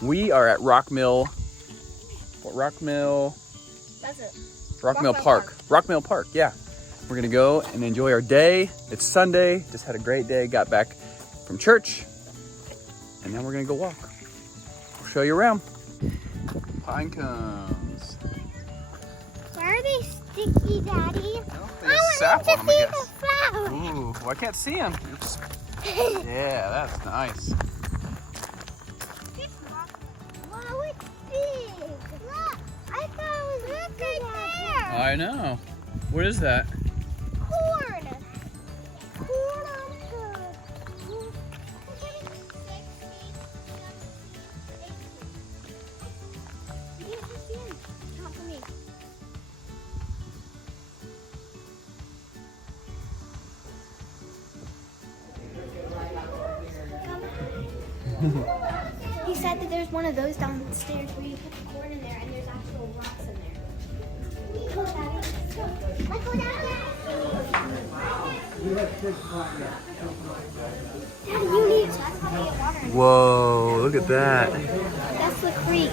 We are at Rock Mill. What, Rock Mill? That's it. Rock Mill Park. Rock Mill Park, yeah. We're gonna go and enjoy our day. It's Sunday, just had a great day, got back from church, and then we're gonna go walk. We'll show you around. Pine cones. Why are they sticky, Daddy? There's sap on them, I guess. The flower. Ooh, well, I can't see them. Oops. Yeah, that's nice. Wow, it's big. Look, I thought it was right there. I know. What is that? Corn. Corn on the... Not for me. He said that there's one of those downstairs where you put the corn in there and there's actual rocks in there. Come on, Daddy. Let's go down there. Daddy, you need water. Whoa, look at that. That's the creek.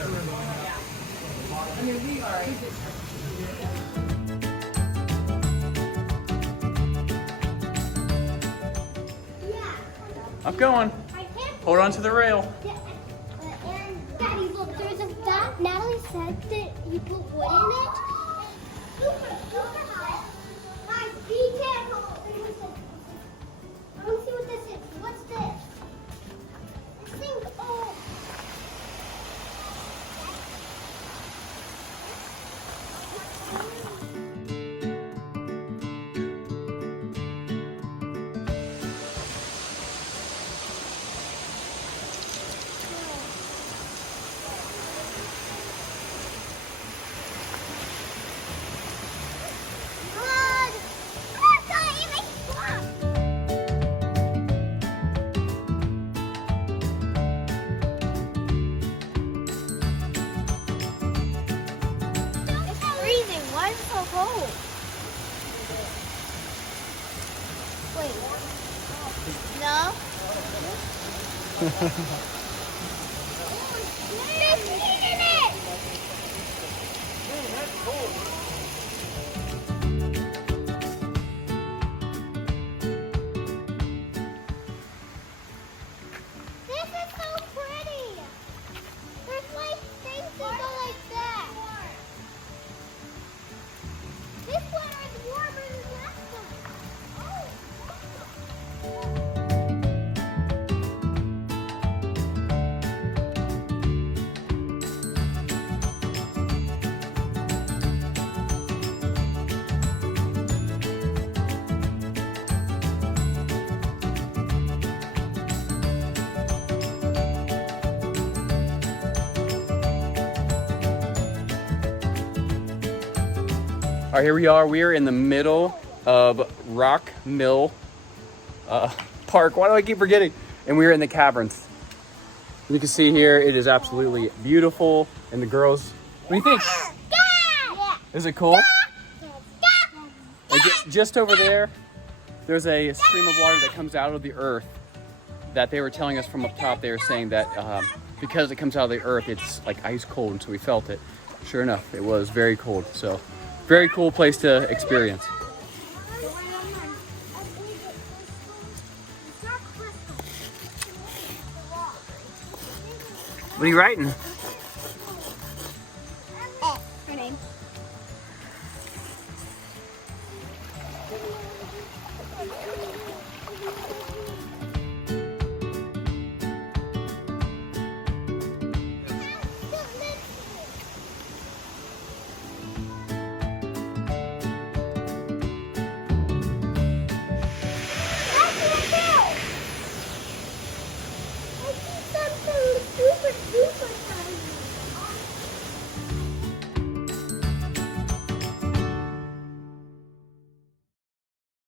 I'm going. Hold on to the rail. And Daddy, look, there's a duck. Natalie said that you put wood in it. Super high. Guys, be careful. I want to see what this is. What's this? I think, oh. Cold. Wait. No? There's meat in it! That's cold. This is so pretty. There's like things that go like that. This one is warmer than the last one. All right, here we are. We are in the middle of Rock Mill Park. Why do I keep forgetting? And we are in the caverns. You can see here, it is absolutely beautiful. And the girls, what do you think? Is it cool? And just over there, there's a stream of water that comes out of the earth that they were telling us from up top. They were saying that because it comes out of the earth, it's like ice cold, and so we felt it. Sure enough, it was very cold. So very cool place to experience. What are you writing? Her name.